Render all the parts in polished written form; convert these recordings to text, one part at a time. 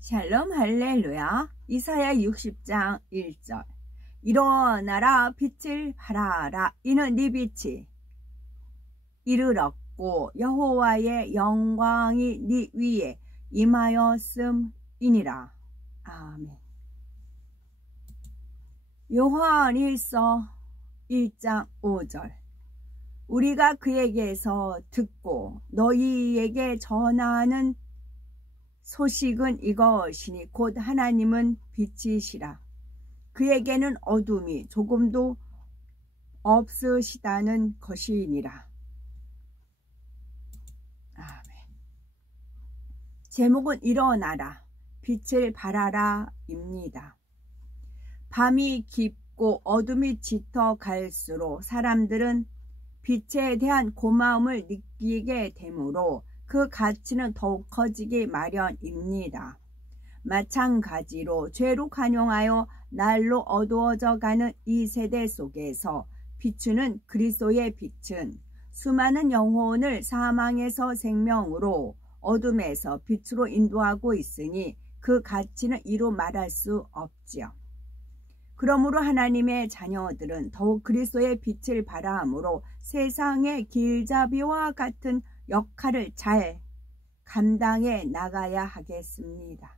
샬롬 할렐루야. 이사야 60장 1절. 일어나라 빛을 발하라. 이는 네 빛이 이르렀고 여호와의 영광이 네 위에 임하였음이니라. 아멘. 요한일서 1장 5절. 우리가 그에게서 듣고 너희에게 전하는 소식은 이것이니 곧 하나님은 빛이시라. 그에게는 어둠이 조금도 없으시다는 것이니라. 아멘. 제목은 일어나라 빛을 발하라 입니다. 밤이 깊고 어둠이 짙어 갈수록 사람들은 빛에 대한 고마움을 느끼게 되므로 그 가치는 더욱 커지기 마련입니다. 마찬가지로 죄로 간용하여 날로 어두워져 가는 이 세대 속에서 비추는 그리스도의 빛은 수많은 영혼을 사망에서 생명으로 어둠에서 빛으로 인도하고 있으니 그 가치는 이루 말할 수 없지요. 그러므로 하나님의 자녀들은 더욱 그리스도의 빛을 발하므로 세상의 길잡이와 같은 역할을 잘 감당해 나가야 하겠습니다.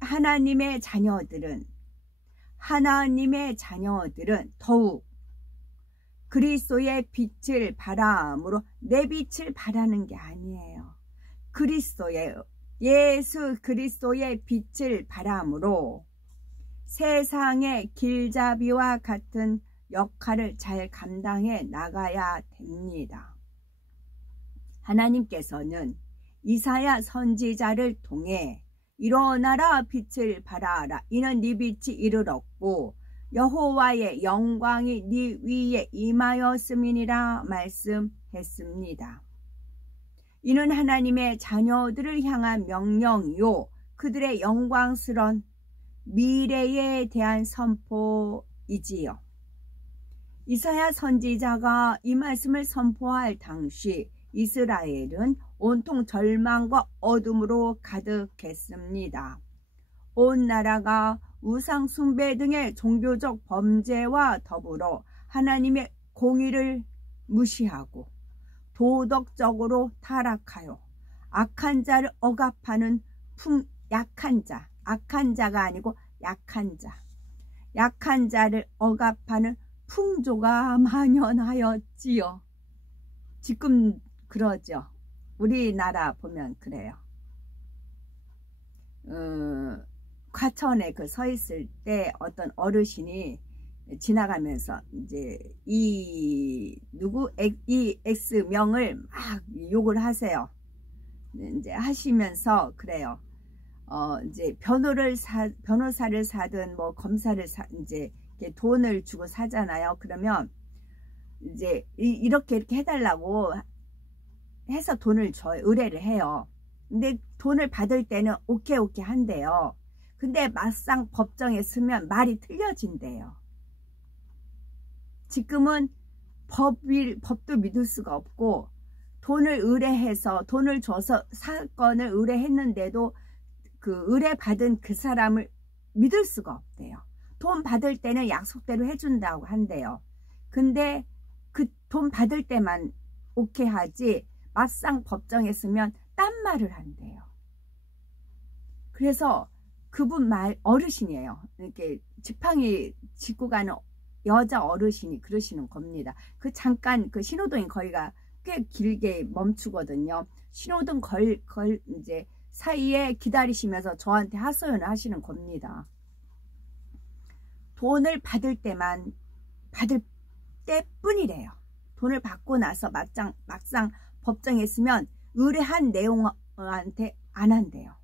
하나님의 자녀들은 더욱 그리스도의 빛을 발하므로 내 빛을 발하는 게 아니에요. 예수 그리스도의 빛을 발하므로 세상의 길잡이와 같은 역할을 잘 감당해 나가야 됩니다. 하나님께서는 이사야 선지자를 통해 일어나라 빛을 발하라. 이는 네 빛이 이르렀고 여호와의 영광이 네 위에 임하였음이니라 말씀했습니다. 이는 하나님의 자녀들을 향한 명령이요 그들의 영광스러운 미래에 대한 선포이지요. 이사야 선지자가 이 말씀을 선포할 당시 이스라엘은 온통 절망과 어둠으로 가득했습니다. 온 나라가 우상 숭배 등의 종교적 범죄와 더불어 하나님의 공의를 무시하고 도덕적으로 타락하여 악한 자를 억압하는 악한 자가 아니고 약한 자를 억압하는 풍조가 만연하였지요. 지금 그러죠. 우리나라 보면 그래요. 과천에 서 있을 때 어떤 어르신이 지나가면서 이제 이 X명을 막 욕을 하세요. 이제 하시면서 그래요. 이제 변호사를 사든 뭐 검사를 이제 돈을 주고 사잖아요. 그러면 이제 이렇게 해달라고 해서 돈을 줘요. 의뢰를 해요. 근데 돈을 받을 때는 오케이 한대요. 근데 막상 법정에 서면 말이 틀려진대요. 지금은 법도 믿을 수가 없고 돈을 의뢰해서 돈을 줘서 사건을 의뢰했는데도 그 의뢰받은 그 사람을 믿을 수가 없대요. 돈 받을 때는 약속대로 해준다고 한대요. 근데 그 돈 받을 때만 오케이 하지 막상 법정에 쓰면 딴 말을 한대요. 그래서 그분 어르신이에요. 이렇게 지팡이 짚고 가는 여자 어르신이 그러시는 겁니다. 잠깐 신호등이 거기가 꽤 길게 멈추거든요. 신호등 이제 사이에 기다리시면서 저한테 하소연을 하시는 겁니다. 돈을 받을 때뿐이래요. 돈을 받고 나서 막상 법정에 있으면 의뢰한 내용한테 안 한대요.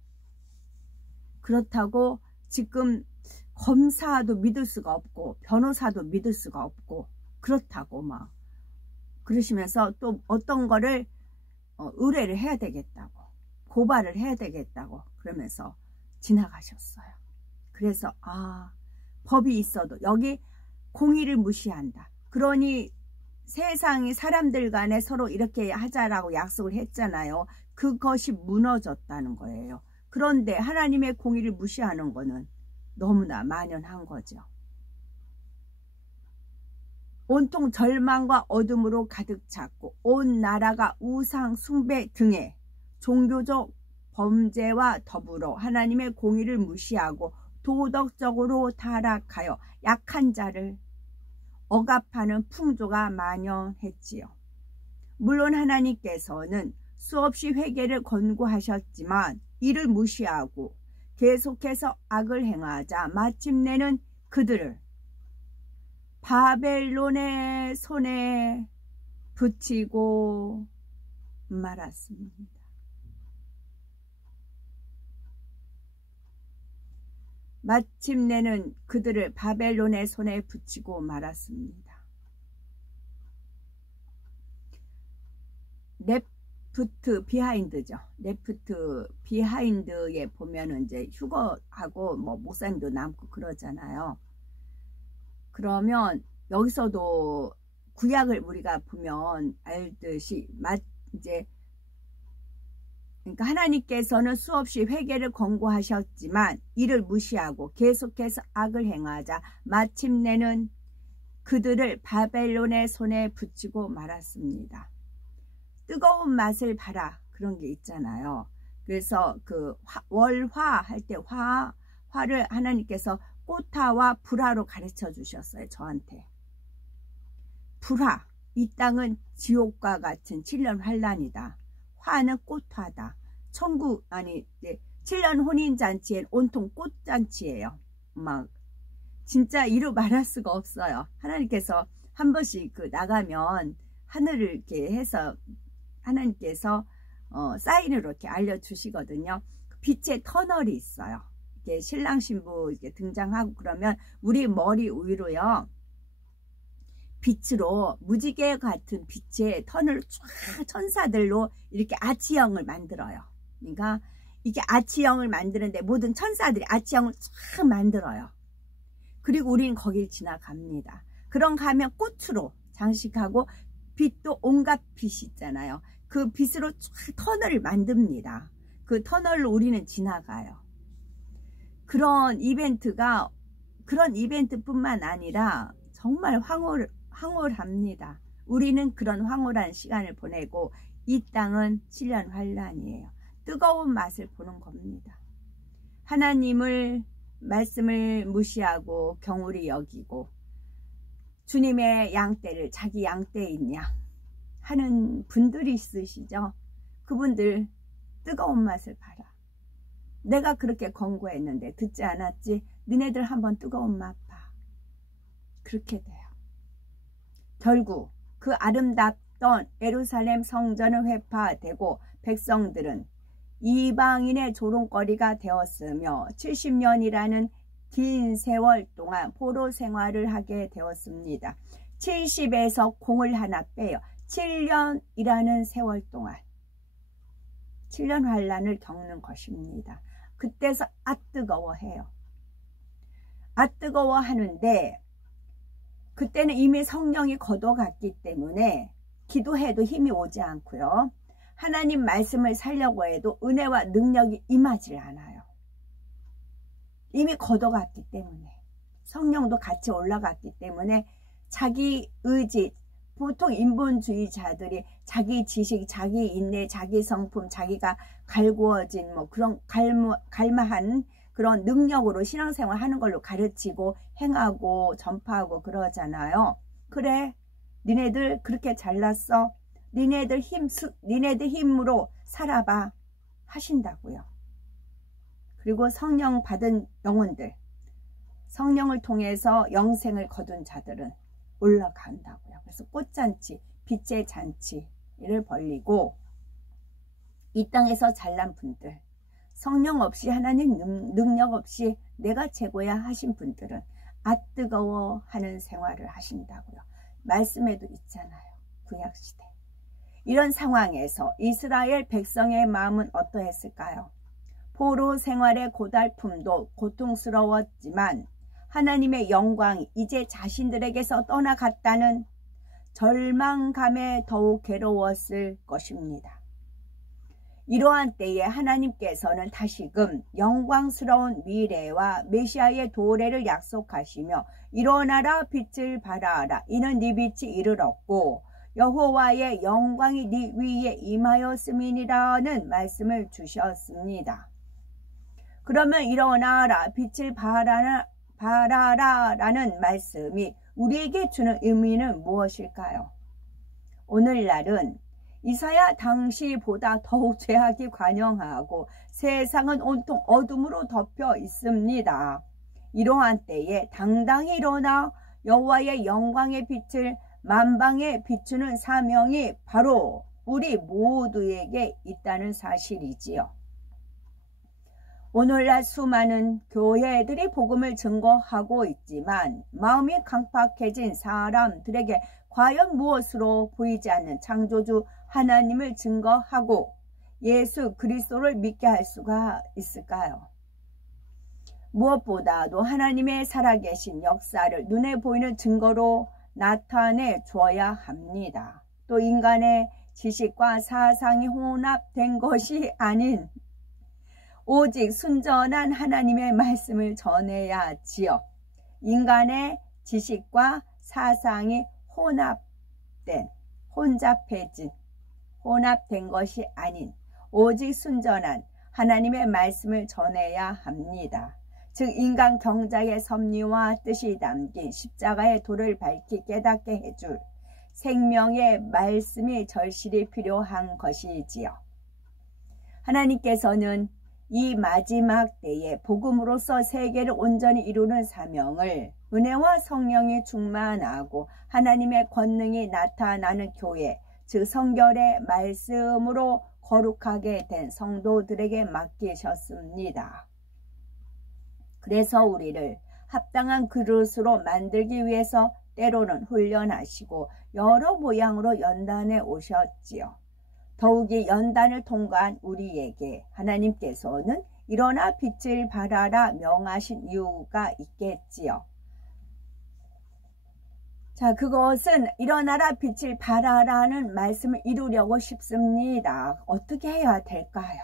그렇다고 지금 검사도 믿을 수가 없고 변호사도 믿을 수가 없고 그렇다고 막 그러시면서 또 어떤 거를 의뢰를 해야 되겠다고 고발을 해야 되겠다고 그러면서 지나가셨어요. 그래서 법이 있어도 여기 공의를 무시한다. 그러니 세상이 사람들 간에 서로 이렇게 하자라고 약속을 했잖아요. 그것이 무너졌다는 거예요. 그런데 하나님의 공의를 무시하는 거는 너무나 만연한 거죠. 온통 절망과 어둠으로 가득 찼고 온 나라가 우상 숭배 등의 종교적 범죄와 더불어 하나님의 공의를 무시하고 도덕적으로 타락하여 약한 자를 억압하는 풍조가 만연했지요. 물론 하나님께서는 수없이 회개를 권고하셨지만 이를 무시하고 계속해서 악을 행하자 마침내는 그들을 바벨론의 손에 붙이고 말았습니다. 마침내는 그들을 바벨론의 손에 붙이고 말았습니다. 레프트 비하인드죠. 레프트 비하인드에 보면은 이제 휴거하고 뭐 목사님도 남고 그러잖아요. 그러면 여기서도 구약을 우리가 보면 알듯이 이제 그러니까 하나님께서는 수없이 회개를 권고하셨지만 이를 무시하고 계속해서 악을 행하자 마침내는 그들을 바벨론의 손에 붙이고 말았습니다. 뜨거운 맛을 봐라 그런 게 있잖아요. 그래서 그 월화 할 때 화를 하나님께서 꽃화와 불화로 가르쳐 주셨어요. 저한테. 불화, 이 땅은 지옥과 같은 7년 환란이다. 화는 꽃화다. 천국 아니 7년 혼인잔치엔 온통 꽃잔치예요. 막 진짜 이루 말할 수가 없어요. 하나님께서 한 번씩 나가면 하늘을 이렇게 해서 하나님께서 사인으로 이렇게 알려주시거든요. 빛의 터널이 있어요. 이렇게 신랑 신부 이렇게 등장하고 그러면 우리 머리 위로요. 빛으로 무지개 같은 빛의 터널을 쫙 천사들로 이렇게 아치형을 만들어요. 그러니까 이게 아치형을 만드는데 모든 천사들이 아치형을 쫙 만들어요. 그리고 우리는 거길 지나갑니다. 그런 가면 꽃으로 장식하고 빛도 온갖 빛이 있잖아요. 그 빛으로 쫙 터널을 만듭니다. 그 터널로 우리는 지나가요. 그런 이벤트뿐만 아니라 정말 황홀합니다. 우리는 그런 황홀한 시간을 보내고 이 땅은 7년 환란이에요. 뜨거운 맛을 보는 겁니다. 하나님을 말씀을 무시하고 경홀히 여기고 주님의 양떼를 자기 양떼인 양 하는 분들이 있으시죠. 그분들 뜨거운 맛을 봐라. 내가 그렇게 권고했는데 듣지 않았지. 너네들 한번 뜨거운 맛 봐. 그렇게 돼요. 결국 그 아름답던 예루살렘 성전은 회파되고 백성들은 이방인의 조롱거리가 되었으며 70년이라는 긴 세월 동안 포로 생활을 하게 되었습니다. 70에서 공을 하나 빼요. 7년이라는 세월 동안 7년 환란을 겪는 것입니다. 그때서 뜨거워해요. 뜨거워 하는데 그때는 이미 성령이 걷어갔기 때문에 기도해도 힘이 오지 않고요. 하나님 말씀을 살려고 해도 은혜와 능력이 임하지 않아요. 이미 걷어갔기 때문에 성령도 같이 올라갔기 때문에 자기 의지, 보통 인본주의자들이 자기 지식, 자기 인내, 자기 성품, 자기가 갈구어진 뭐 그런 갈마한 그런 능력으로 신앙생활 하는 걸로 가르치고 행하고 전파하고 그러잖아요. 그래, 니네들 그렇게 잘났어. 니네들 힘으로 살아봐 하신다고요. 그리고 성령 받은 영혼들, 성령을 통해서 영생을 거둔 자들은 올라간다고요. 그래서 꽃잔치, 빛의 잔치를 벌리고 이 땅에서 잘난 분들, 성령 없이 하나님 능력 없이 내가 최고야 하신 분들은 뜨거워 하는 생활을 하신다고요. 말씀에도 있잖아요. 구약시대. 이런 상황에서 이스라엘 백성의 마음은 어떠했을까요? 포로 생활의 고달픔도 고통스러웠지만 하나님의 영광이 이제 자신들에게서 떠나갔다는 절망감에 더욱 괴로웠을 것입니다. 이러한 때에 하나님께서는 다시금 영광스러운 미래와 메시아의 도래를 약속하시며 일어나라 빛을 발하라 이는 네 빛이 이르렀고 여호와의 영광이 네 위에 임하였음이니라는 말씀을 주셨습니다. 그러면 일어나라 빛을 발하라라는 말씀이 우리에게 주는 의미는 무엇일까요? 오늘날은 이사야 당시보다 더욱 죄악이 관영하고 세상은 온통 어둠으로 덮여 있습니다. 이러한 때에 당당히 일어나 여호와의 영광의 빛을 만방에 비추는 사명이 바로 우리 모두에게 있다는 사실이지요. 오늘날 수많은 교회들이 복음을 증거하고 있지만 마음이 강팍해진 사람들에게 과연 무엇으로 보이지 않는 창조주 하나님을 증거하고 예수 그리스도를 믿게 할 수가 있을까요? 무엇보다도 하나님의 살아계신 역사를 눈에 보이는 증거로 나타내 주어야 합니다. 또 인간의 지식과 사상이 혼합된 것이 아닌 오직 순전한 하나님의 말씀을 전해야 지요. 인간의 지식과 사상이 혼합된 것이 아닌 오직 순전한 하나님의 말씀을 전해야 합니다. 즉 인간 경자의 섭리와 뜻이 담긴 십자가의 도를 밝히 깨닫게 해줄 생명의 말씀이 절실히 필요한 것이지요. 하나님께서는 이 마지막 때에 복음으로서 세계를 온전히 이루는 사명을 은혜와 성령이 충만하고 하나님의 권능이 나타나는 교회, 즉 성결의 말씀으로 거룩하게 된 성도들에게 맡기셨습니다. 그래서 우리를 합당한 그릇으로 만들기 위해서 때로는 훈련하시고 여러 모양으로 연단해 오셨지요. 더욱이 연단을 통과한 우리에게 하나님께서는 일어나 빛을 발하라 명하신 이유가 있겠지요. 자, 그것은 일어나라 빛을 발하라는 말씀을 이루려고 싶습니다. 어떻게 해야 될까요?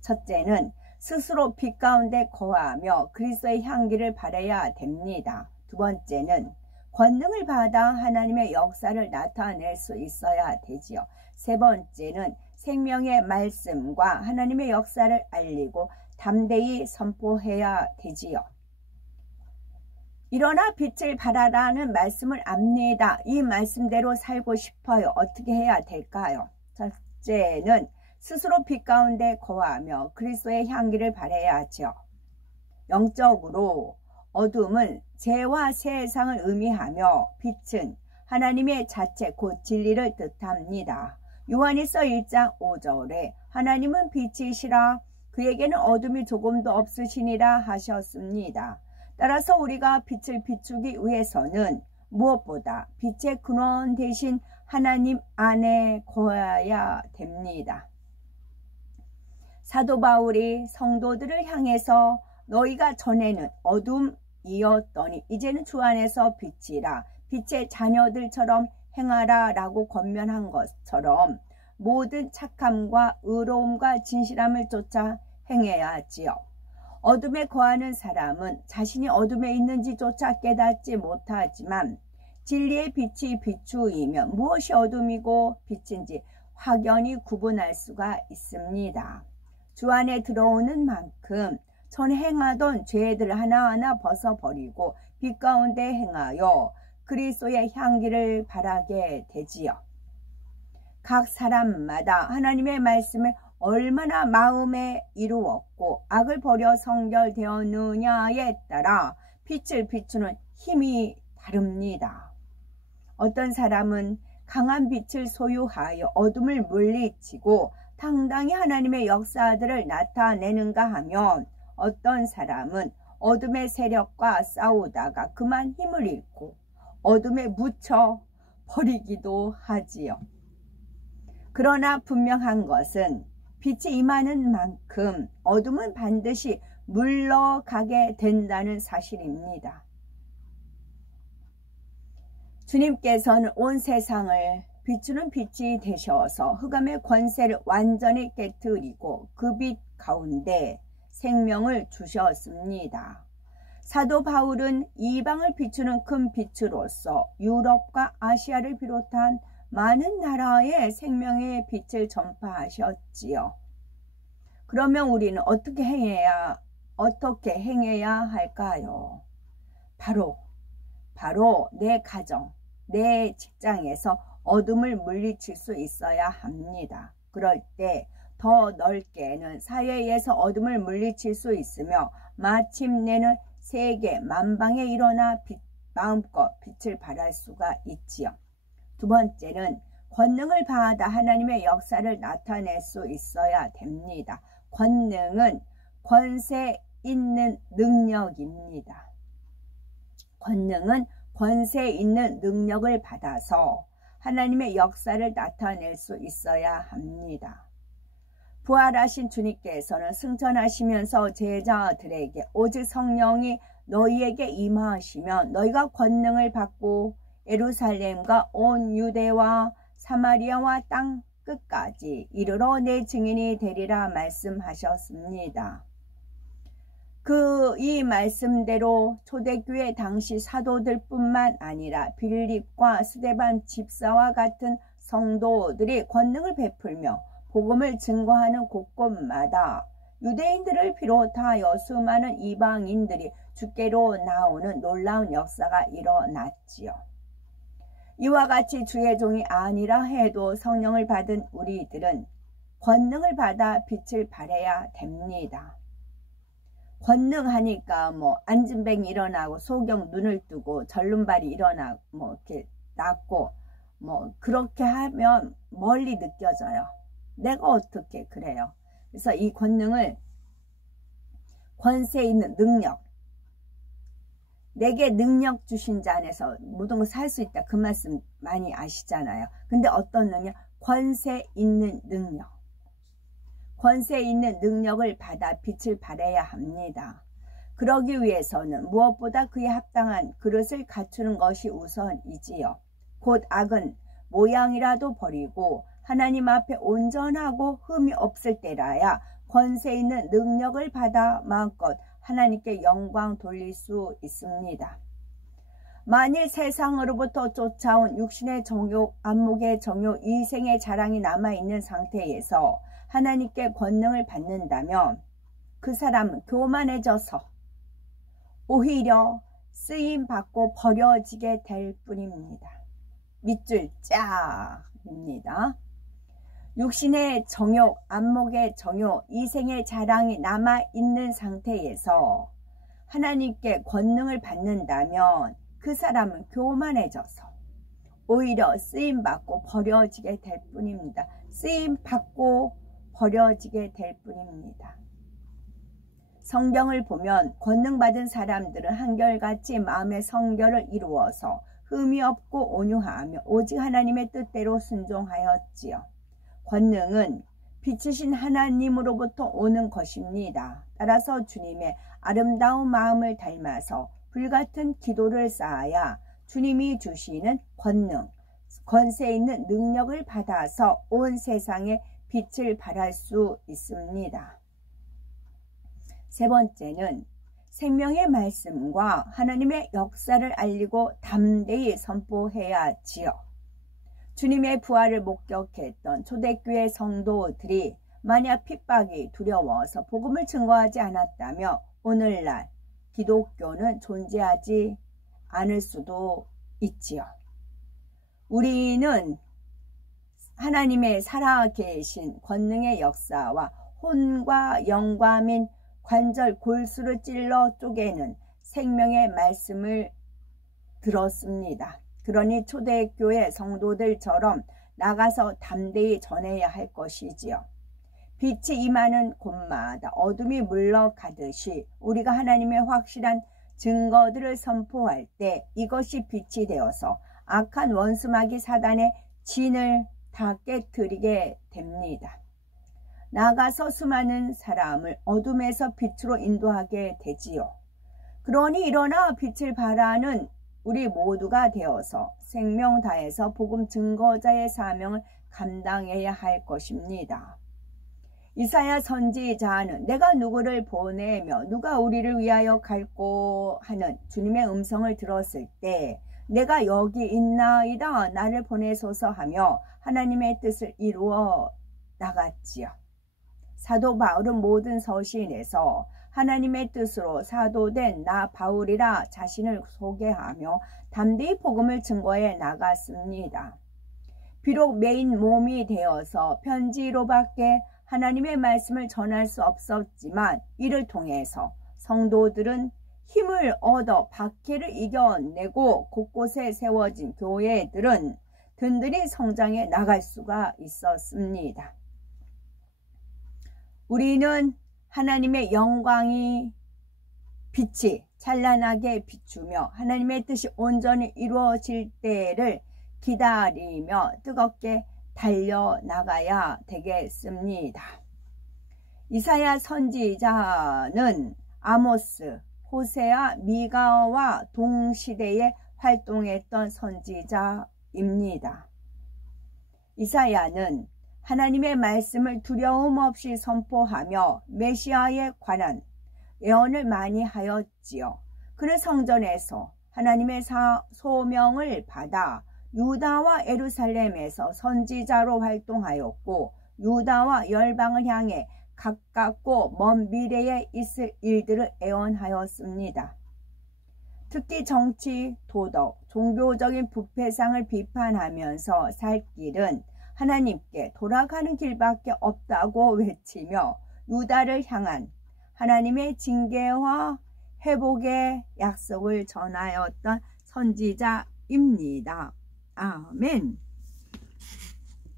첫째는 스스로 빛 가운데 거하며 그리스도의 향기를 발해야 됩니다. 두 번째는 권능을 받아 하나님의 역사를 나타낼 수 있어야 되지요. 세 번째는 생명의 말씀과 하나님의 역사를 알리고 담대히 선포해야 되지요. 일어나 빛을 발하라는 말씀을 압니다. 이 말씀대로 살고 싶어요. 어떻게 해야 될까요? 첫째는 스스로 빛 가운데 거하며 그리스도의 향기를 발해야 하죠. 영적으로 어둠은 죄와 세상을 의미하며 빛은 하나님의 자체 곧 진리를 뜻합니다. 요한일서 1장 5절에 하나님은 빛이시라 그에게는 어둠이 조금도 없으시니라 하셨습니다. 따라서 우리가 빛을 비추기 위해서는 무엇보다 빛의 근원 대신 하나님 안에 거해야 됩니다. 사도 바울이 성도들을 향해서 너희가 전에는 어둠이었더니 이제는 주 안에서 빛이라 빛의 자녀들처럼 행하라 라고 권면한 것처럼 모든 착함과 의로움과 진실함을 쫓아 행해야 하지요. 어둠에 거하는 사람은 자신이 어둠에 있는지조차 깨닫지 못하지만 진리의 빛이 비추이면 무엇이 어둠이고 빛인지 확연히 구분할 수가 있습니다. 주 안에 들어오는 만큼 전에 행하던 죄들을 하나하나 벗어버리고 빛 가운데 행하여 그리스도의 향기를 발하게 되지요. 각 사람마다 하나님의 말씀을 얼마나 마음에 이루었고 악을 버려 성결되었느냐에 따라 빛을 비추는 힘이 다릅니다. 어떤 사람은 강한 빛을 소유하여 어둠을 물리치고 당당히 하나님의 역사들을 나타내는가 하면 어떤 사람은 어둠의 세력과 싸우다가 그만 힘을 잃고 어둠에 묻혀 버리기도 하지요. 그러나 분명한 것은 빛이 임하는 만큼 어둠은 반드시 물러가게 된다는 사실입니다. 주님께서는 온 세상을 비추는 빛이 되셔서 흑암의 권세를 완전히 깨뜨리고 그 빛 가운데 생명을 주셨습니다. 사도 바울은 이방을 비추는 큰 빛으로서 유럽과 아시아를 비롯한 많은 나라에 생명의 빛을 전파하셨지요. 그러면 우리는 어떻게 행해야 할까요? 바로 내 가정, 내 직장에서 어둠을 물리칠 수 있어야 합니다. 그럴 때 더 넓게는 사회에서 어둠을 물리칠 수 있으며 마침내는 세계 만방에 일어나 마음껏 빛을 발할 수가 있지요. 두 번째는 권능을 받아 하나님의 역사를 나타낼 수 있어야 됩니다. 권능은 권세 있는 능력입니다. 권능은 권세 있는 능력을 받아서 하나님의 역사를 나타낼 수 있어야 합니다. 부활하신 주님께서는 승천하시면서 제자들에게 오직 성령이 너희에게 임하시면 너희가 권능을 받고 예루살렘과 온 유대와 사마리아와 땅 끝까지 이르러 내 증인이 되리라 말씀하셨습니다. 이 말씀대로 초대교회 당시 사도들뿐만 아니라 빌립과 스데반 집사와 같은 성도들이 권능을 베풀며 복음을 증거하는 곳곳마다 유대인들을 비롯하여 수많은 이방인들이 주께로 나오는 놀라운 역사가 일어났지요. 이와 같이 주의 종이 아니라 해도 성령을 받은 우리들은 권능을 받아 빛을 발해야 됩니다. 권능하니까 안진뱅이 일어나고 소경 눈을 뜨고 절름발이 일어나고 이렇게 낫고 그렇게 하면 멀리 느껴져요. 내가 어떻게 그래요? 그래서 이 권능을 권세 있는 능력, 내게 능력 주신 자 안에서 모든 걸 살 수 있다. 그 말씀 많이 아시잖아요. 근데 어떤 능력? 권세 있는 능력. 권세 있는 능력을 받아 빛을 발해야 합니다. 그러기 위해서는 무엇보다 그에 합당한 그릇을 갖추는 것이 우선이지요. 곧 악은 모양이라도 버리고 하나님 앞에 온전하고 흠이 없을 때라야 권세 있는 능력을 받아 마음껏 하나님께 영광 돌릴 수 있습니다. 만일 세상으로부터 쫓아온 육신의 정욕, 안목의 정욕, 이생의 자랑이 남아있는 상태에서 하나님께 권능을 받는다면 그 사람은 교만해져서 오히려 쓰임받고 버려지게 될 뿐입니다. 밑줄 짝입니다. 육신의 정욕, 안목의 정욕, 이생의 자랑이 남아있는 상태에서 하나님께 권능을 받는다면 그 사람은 교만해져서 오히려 쓰임받고 버려지게 될 뿐입니다. 쓰임받고 버려지게 될 뿐입니다. 성경을 보면 권능받은 사람들은 한결같이 마음의 성결을 이루어서 흠이 없고 온유하며 오직 하나님의 뜻대로 순종하였지요. 권능은 빛이신 하나님으로부터 오는 것입니다. 따라서 주님의 아름다운 마음을 닮아서 불같은 기도를 쌓아야 주님이 주시는 권능, 권세 있는 능력을 받아서 온 세상에 빛을 발할 수 있습니다. 세 번째는 생명의 말씀과 하나님의 역사를 알리고 담대히 선포해야 하지요. 주님의 부활을 목격했던 초대교회 성도들이 만약 핍박이 두려워서 복음을 증거하지 않았다면 오늘날 기독교는 존재하지 않을 수도 있지요. 우리는 하나님의 살아계신 권능의 역사와 혼과 영과 민 관절 골수를 찔러 쪼개는 생명의 말씀을 들었습니다. 그러니 초대교회 성도들처럼 나가서 담대히 전해야 할 것이지요. 빛이 임하는 곳마다 어둠이 물러가듯이 우리가 하나님의 확실한 증거들을 선포할 때 이것이 빛이 되어서 악한 원수마귀 사단의 진을 다 깨트리게 됩니다. 나가서 수많은 사람을 어둠에서 빛으로 인도하게 되지요. 그러니 일어나 빛을 발하는 우리 모두가 되어서 생명 다해서 복음 증거자의 사명을 감당해야 할 것입니다. 이사야 선지자는 내가 누구를 보내며 누가 우리를 위하여 갈꼬 하는 주님의 음성을 들었을 때 내가 여기 있나이다 나를 보내소서 하며 하나님의 뜻을 이루어 나갔지요. 사도 바울은 모든 서신에서 하나님의 뜻으로 사도된 나 바울이라 자신을 소개하며 담대히 복음을 증거해 나갔습니다. 비록 메인 몸이 되어서 편지로밖에 하나님의 말씀을 전할 수 없었지만 이를 통해서 성도들은 힘을 얻어 박해를 이겨내고 곳곳에 세워진 교회들은 든든히 성장해 나갈 수가 있었습니다. 우리는 하나님의 영광이 빛이 찬란하게 비추며 하나님의 뜻이 온전히 이루어질 때를 기다리며 뜨겁게 달려나가야 되겠습니다. 이사야 선지자는 아모스, 호세아, 미가와 동시대에 활동했던 선지자입니다. 이사야는 하나님의 말씀을 두려움 없이 선포하며 메시아에 관한 예언을 많이 하였지요. 그는 성전에서 하나님의 소명을 받아 유다와 예루살렘에서 선지자로 활동하였고 유다와 열방을 향해 가깝고 먼 미래에 있을 일들을 예언하였습니다. 특히 정치, 도덕, 종교적인 부패상을 비판하면서 살 길은 하나님께 돌아가는 길밖에 없다고 외치며 유다를 향한 하나님의 징계와 회복의 약속을 전하였던 선지자입니다. 아멘.